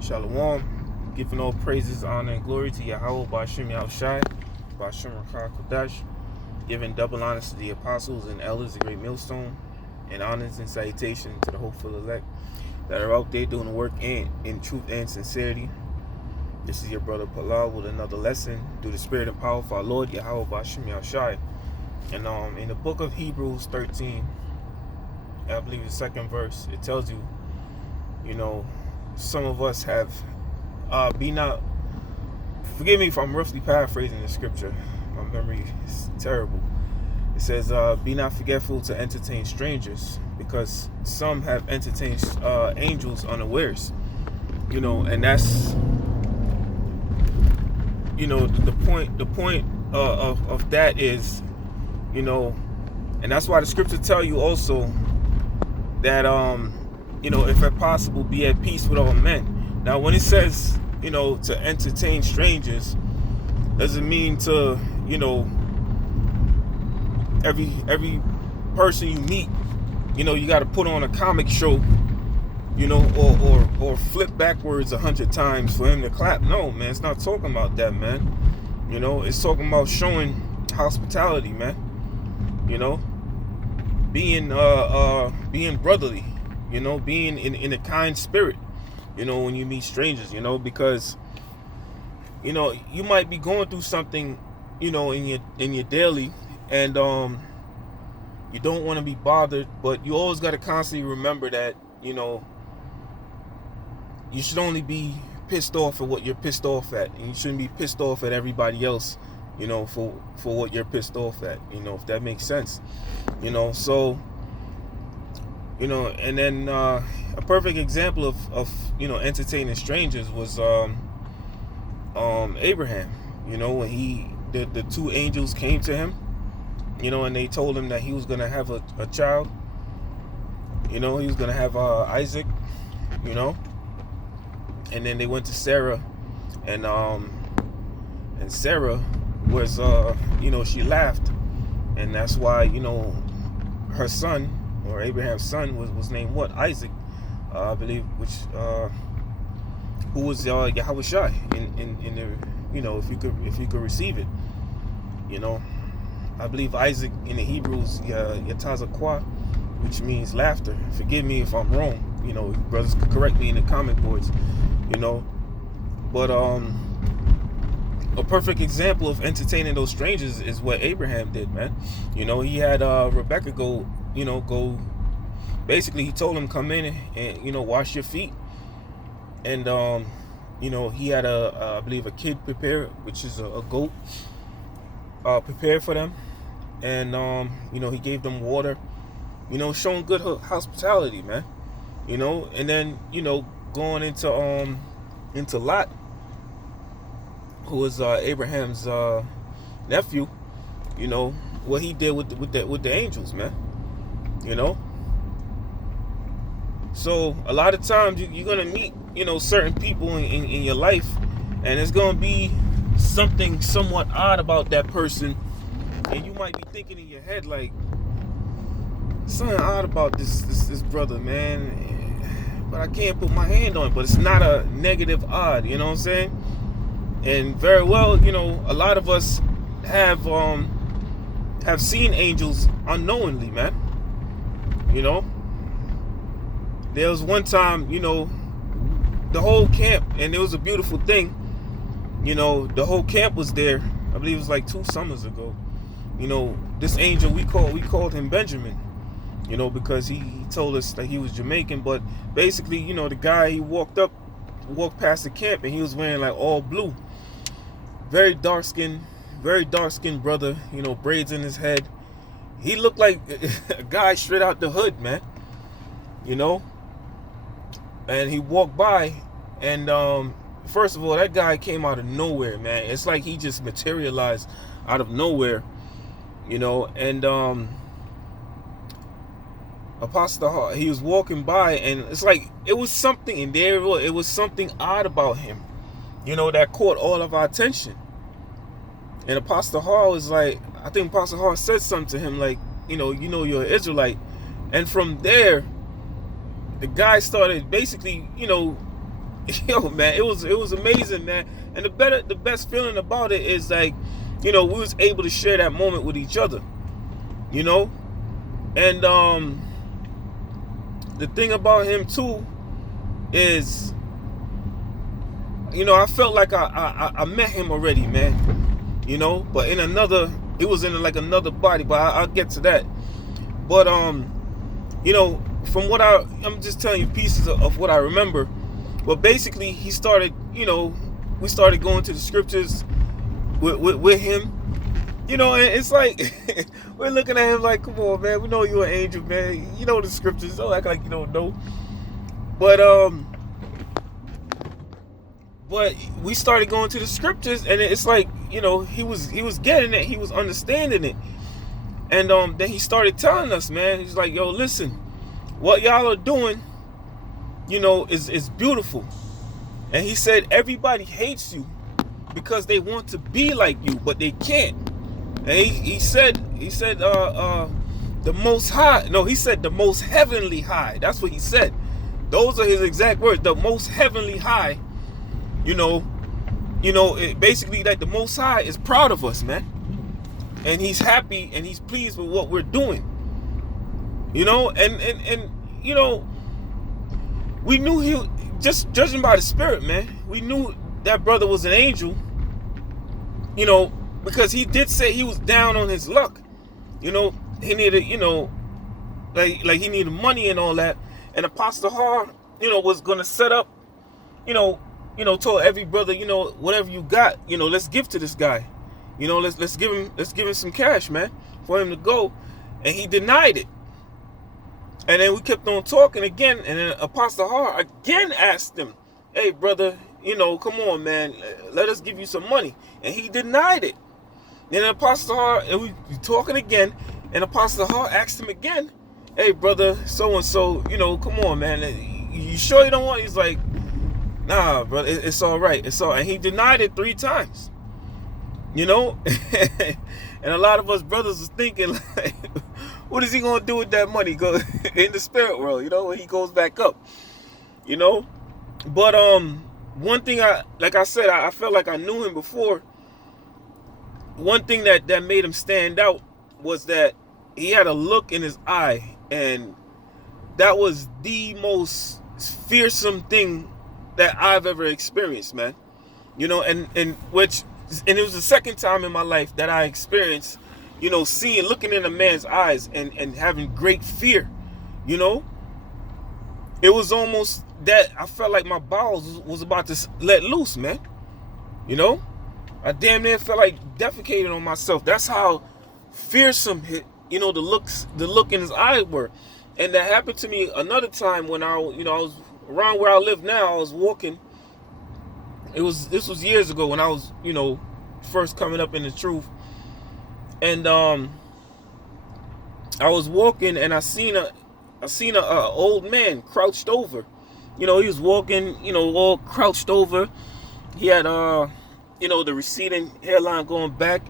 Shalom, giving all praises, honor, and glory to Yahweh Ba'Shem Yahushai, Ba'Shem Rakah Kodash, giving double honors to the apostles and elders, the great millstone, and honors and salutation to the hopeful elect that are out there doing the work in truth and sincerity. This is your brother Palal with another lesson through the spirit and power of our Lord Yahweh Ba'Shem Yahushai. And in the book of Hebrews 13, I believe the second verse, it tells you, some of us have be not, forgive me if I'm roughly paraphrasing the scripture, my memory is terrible. It says, be not forgetful to entertain strangers, because some have entertained angels unawares. And that's the point of that is, and that's why the scripture tell you also that if at possible, be at peace with all men. Now, when it says, to entertain strangers, doesn't mean to, every person you meet, you got to put on a comic show, or flip backwards 100 times for him to clap. No, man, it's not talking about that, man. It's talking about showing hospitality, man. Being brotherly, being in a kind spirit, when you meet strangers, because you might be going through something, in your daily, and you don't want to be bothered, but you always got to constantly remember that you should only be pissed off at what you're pissed off at, and you shouldn't be pissed off at everybody else, for what you're pissed off at, if that makes sense. So and then a perfect example of entertaining strangers was Abraham. When the two angels came to him, and they told him that he was gonna have a child. He was gonna have Isaac. And then they went to Sarah, and Sarah was she laughed, and that's why her son, or Abraham's son, was named what? Isaac, I believe, which who was Yahushai in the if you could receive it. I believe Isaac in the Hebrews Yatazakwa, which means laughter. Forgive me if I'm wrong. Brothers could correct me in the comment boards. But a perfect example of entertaining those strangers is what Abraham did, man. He had Rebecca go. Basically he told him, come in and wash your feet, and he had I believe a kid prepared, which is a goat, prepared for them, and he gave them water, showing good hospitality, man. And then going into Lot, who was Abraham's nephew, what he did with the angels, man. So a lot of times you're gonna meet certain people in your life, and it's gonna be something somewhat odd about that person, and you might be thinking in your head like, something odd about this brother, man, but I can't put my hand on it. But it's not a negative odd, you know what I'm saying? And very well, a lot of us have seen angels unknowingly, man. There was one time, the whole camp, and it was a beautiful thing. The whole camp was there. I believe it was like 2 summers ago. This angel, we called him Benjamin, because he told us that he was Jamaican. But basically, the guy, he walked past the camp, and he was wearing like all blue. Very dark skinned brother, braids in his head. He looked like a guy straight out the hood, man. And he walked by, and first of all, that guy came out of nowhere, man. It's like he just materialized out of nowhere, and Apostle Hall, he was walking by, and it's like it was something in there. It was something odd about him, that caught all of our attention. And Apostle Hall is like, I think Apostle Hall said something to him like, you're an Israelite. And from there, the guy started basically, yo, man, it was amazing, man. And the best feeling about it is like, we was able to share that moment with each other, you know. And the thing about him too is, I felt like I met him already, man. But it was in like another body. But I'll get to that. But from what I'm just telling you pieces of what I remember. But basically, he started, we started going to the scriptures with him. And it's like we're looking at him like, come on, man, we know you're an angel, man. You know the scriptures. Don't act like you don't know. But we started going to the scriptures, and it's like, he was getting it, he was understanding it. And then he started telling us, man, he's like, yo, listen, what y'all are doing, is beautiful. And he said everybody hates you because they want to be like you, but they can't. And he said the most high, no, he said the most heavenly high. That's what he said. Those are his exact words. The most heavenly high. Basically, like, the Most High is proud of us, man, and he's happy and he's pleased with what we're doing. And we knew he, just judging by the spirit, man, we knew that brother was an angel. Because he did say he was down on his luck. He needed, like he needed money and all that. And Apostle Har, was gonna set up, told every brother, whatever you got, let's give to this guy. Let's give him some cash, man, for him to go. And he denied it. And then we kept on talking again, and then Apostle Har again asked him, hey, brother, come on, man, let us give you some money. And he denied it. Then Apostle Har, and we talking again, and Apostle Har asked him again, hey, brother, so-and-so, come on, man, you sure you don't want it? He's like, nah, brother, it's all right. It's all right. And he denied it 3 times. And a lot of us brothers was thinking, like, what is he going to do with that money? Go in the spirit world, when he goes back up, But one thing, like I said, I felt like I knew him before. One thing that made him stand out was that he had a look in his eye, and that was the most fearsome thing that I've ever experienced, man. And it was the second time in my life that I experienced, looking in a man's eyes and having great fear. It was almost that I felt like my bowels was about to let loose, man. I damn near felt like defecating on myself. That's how fearsome the look in his eyes were. And that happened to me another time when I was around where I live now. I was walking. This was years ago when I was, first coming up in the truth. And I was walking, and I seen a old man crouched over. He was walking, all crouched over. He had the receding hairline going back,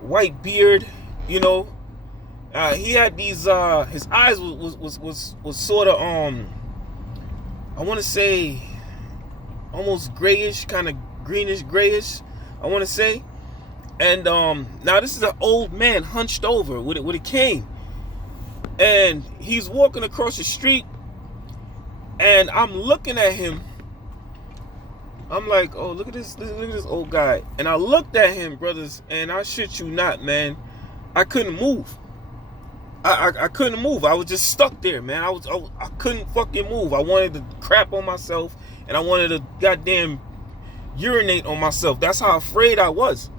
white beard. He had these his eyes was sort of I want to say almost grayish, kind of greenish grayish, I want to say. And now this is an old man hunched over with a cane, and he's walking across the street, and I'm looking at him. I'm like, oh, look at this old guy. And I looked at him, brothers, and I shit you not, man, I couldn't move. I couldn't move. I was just stuck there, man. I couldn't fucking move. I wanted to crap on myself, and I wanted to goddamn urinate on myself. That's how afraid I was.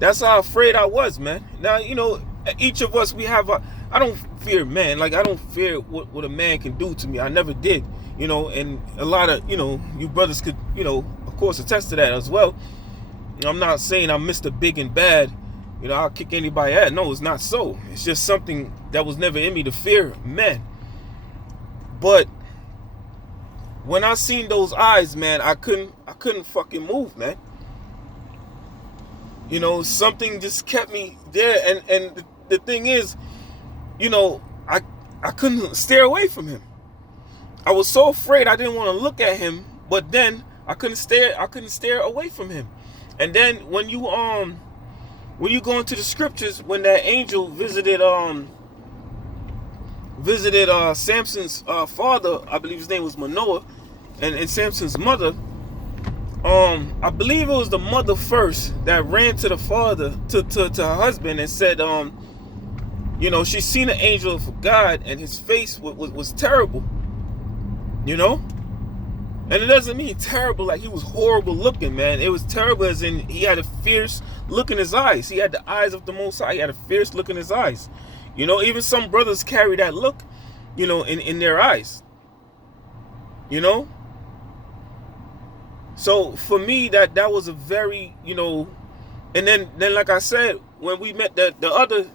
That's how afraid I was, man. Now, each of us, we have I don't fear man. Like, I don't fear what a man can do to me. I never did. And a lot of, you brothers could, of course, attest to that as well. I'm not saying I'm Mr. Big and Bad. I'll kick anybody out. No, it's not so. It's just something that was never in me to fear men. But when I seen those eyes, man, I couldn't fucking move, man. Something just kept me there. And the thing is, I couldn't stare away from him. I was so afraid I didn't want to look at him, but then I couldn't stare away from him. And then when you go into the scriptures, when that angel visited Samson's father, I believe his name was Manoah, and Samson's mother, I believe it was the mother first that ran to the father, to her husband, and said, she's seen an angel of God, and his face was terrible, and it doesn't mean terrible like he was horrible looking, man. It was terrible as in he had a fierce look in his eyes. He had the eyes of the Most High. He had a fierce look in his eyes. Even some brothers carry that look, in their eyes. So for me, that was a very, and then like I said, when we met the other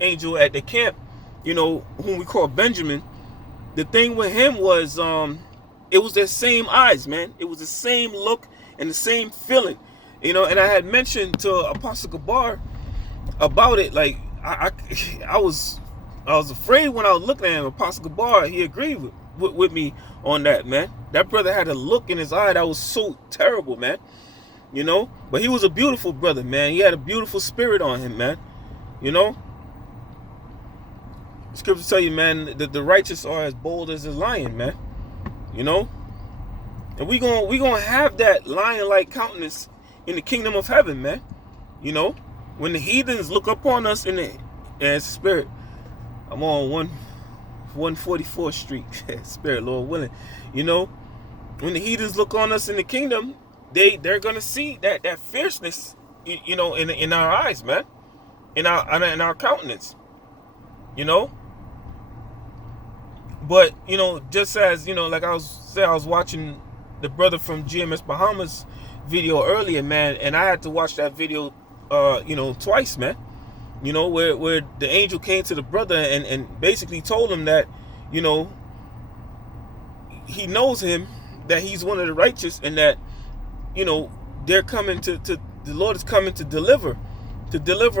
angel at the camp, whom we call Benjamin, the thing with him was, it was the same eyes, man. It was the same look and the same feeling, and I had mentioned to Apostle Gabar about it. Like I was afraid when I was looking at him. Apostle Gabar, he agreed with me on that, man. That brother had a look in his eye that was so terrible, man. But he was a beautiful brother, man. He had a beautiful spirit on him, man. Scripture tell you, man, that the righteous are as bold as a lion, man. And we gonna have that lion-like countenance in the kingdom of heaven, man. When the heathens look upon us in the spirit. I'm on 144th Street, spirit, Lord willing. When the heathens look on us in the kingdom, they're gonna see that fierceness, in our eyes, man, in our countenance, But just as like I was watching the brother from GMS Bahamas video earlier, man, and I had to watch that video, twice, man. Where the angel came to the brother and basically told him that, he knows him, that he's one of the righteous, and that, they're coming to the Lord is coming to deliver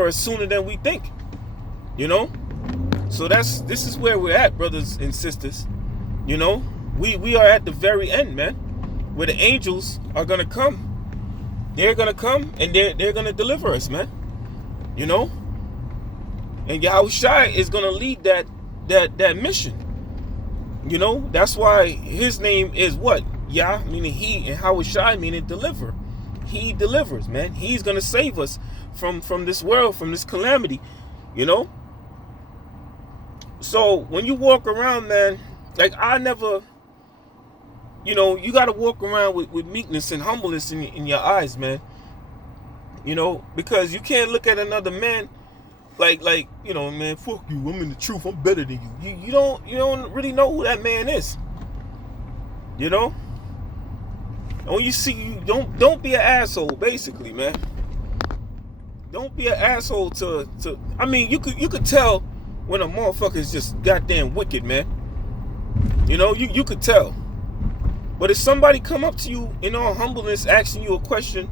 us sooner than we think. So this is where we're at, brothers and sisters. We are at the very end, man, where the angels are gonna come. They're gonna come and they're gonna deliver us, man. And Yahushua is gonna lead that mission. That's why his name is what? Yah, meaning he, and Yahushua, meaning deliver. He delivers, man. He's gonna save us from this world, from this calamity. So when you walk around, man, like I never, you got to walk around with meekness and humbleness in your eyes, man. Because you can't look at another man like man, fuck you, I'm in the truth, I'm better than you. You don't really know who that man is. And when you see, don't be an asshole, basically, man. Don't be an asshole to I mean, you could tell when a motherfucker is just goddamn wicked, man. You could tell. But if somebody come up to you in all humbleness, asking you a question,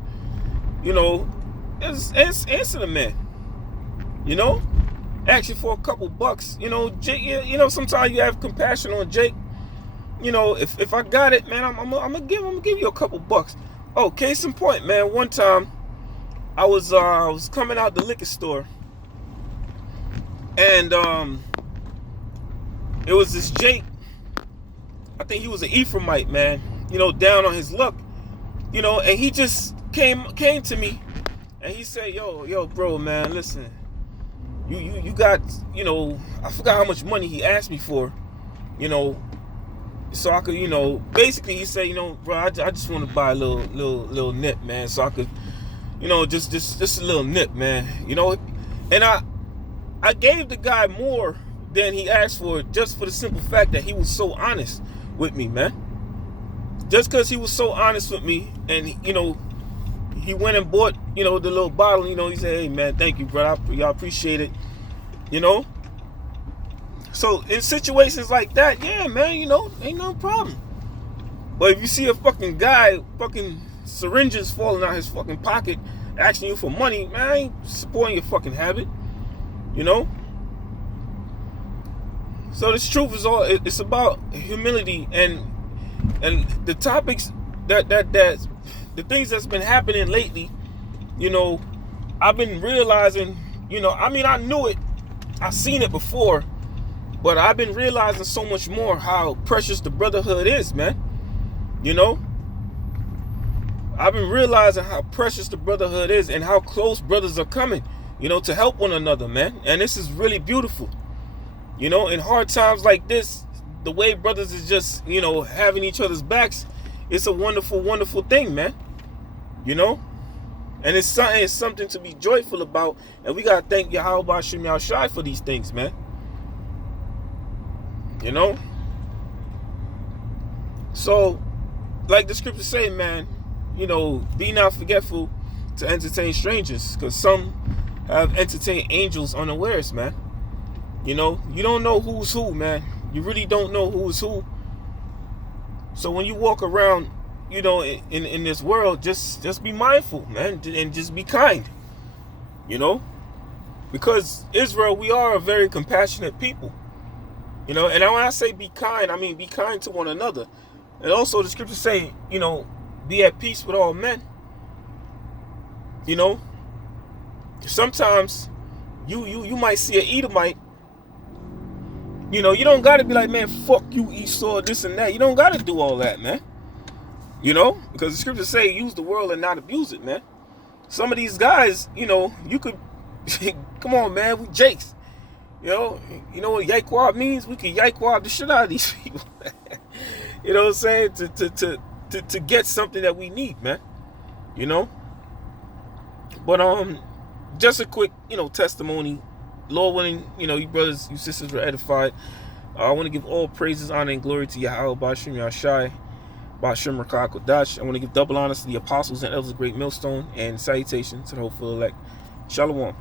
answer the man. Ask you for a couple bucks. Jake, sometimes you have compassion on Jake. If I got it, man, I'm gonna give you a couple bucks. Oh, case in point, man. One time, I was coming out the liquor store, and it was this Jake. I think he was an Ephraimite, man. Down on his luck. And he just came to me, and he said, "Yo, bro, man, listen. You got, I forgot how much money he asked me for, so I could, basically he said, bro, I just want to buy a little nip, man, so I could, just a little nip, man, and I gave the guy more than he asked for, just for the simple fact that he was so honest with me, man. Just because he was so honest with me, and he went and bought, the little bottle, he said, "Hey, man, thank you, bro, y'all appreciate it," So in situations like that, yeah, man, ain't no problem. But if you see a fucking guy, fucking syringes falling out his fucking pocket, asking you for money, man, I ain't supporting your fucking habit, So this truth is all, it's about humility, and the topics that the things that's been happening lately, you know, I've been realizing, you know, I mean, I knew it, I seen it before, but I've been realizing so much more how precious the brotherhood is, man. You know, I've been realizing how precious the brotherhood is and how close brothers are coming, you know, to help one another, man. And this is really beautiful. You know, in hard times like this, the way brothers is just, you know, having each other's backs, it's a wonderful, wonderful thing, man. You know? And it's something to be joyful about. And we got to thank Yahweh Bashim Yahushai for these things, man. You know? So, like the scriptures say, man, you know, be not forgetful to entertain strangers, because some have entertained angels unawares, man. You know, you don't know who's who, man. You really don't know who's who. So when you walk around, you know, in this world, just be mindful, man, and just be kind. You know, because Israel, we are a very compassionate people. You know, and when I say be kind, I mean be kind to one another. And also the scriptures say, you know, be at peace with all men. You know, sometimes you might see an Edomite. You know, you don't got to be like, man, fuck you, Esau, this and that. You don't got to do all that, man. You know, because the scriptures say use the world and not abuse it, man. Some of these guys, you know, you could, come on, man, we Jakes. You know what Yaikwab means? We can Yaikwab the shit out of these people. You know what I'm saying? To get something that we need, man. You know? But just a quick, you know, testimony. Lord willing, you know, you brothers, you sisters were edified. I want to give all praises, honor, and glory to Yahweh Bashim Yahushai, Bashim Rakah Kodash. I want to give double honors to the apostles and elders of Great Millstone, and salutation to the hopeful elect. Shalom.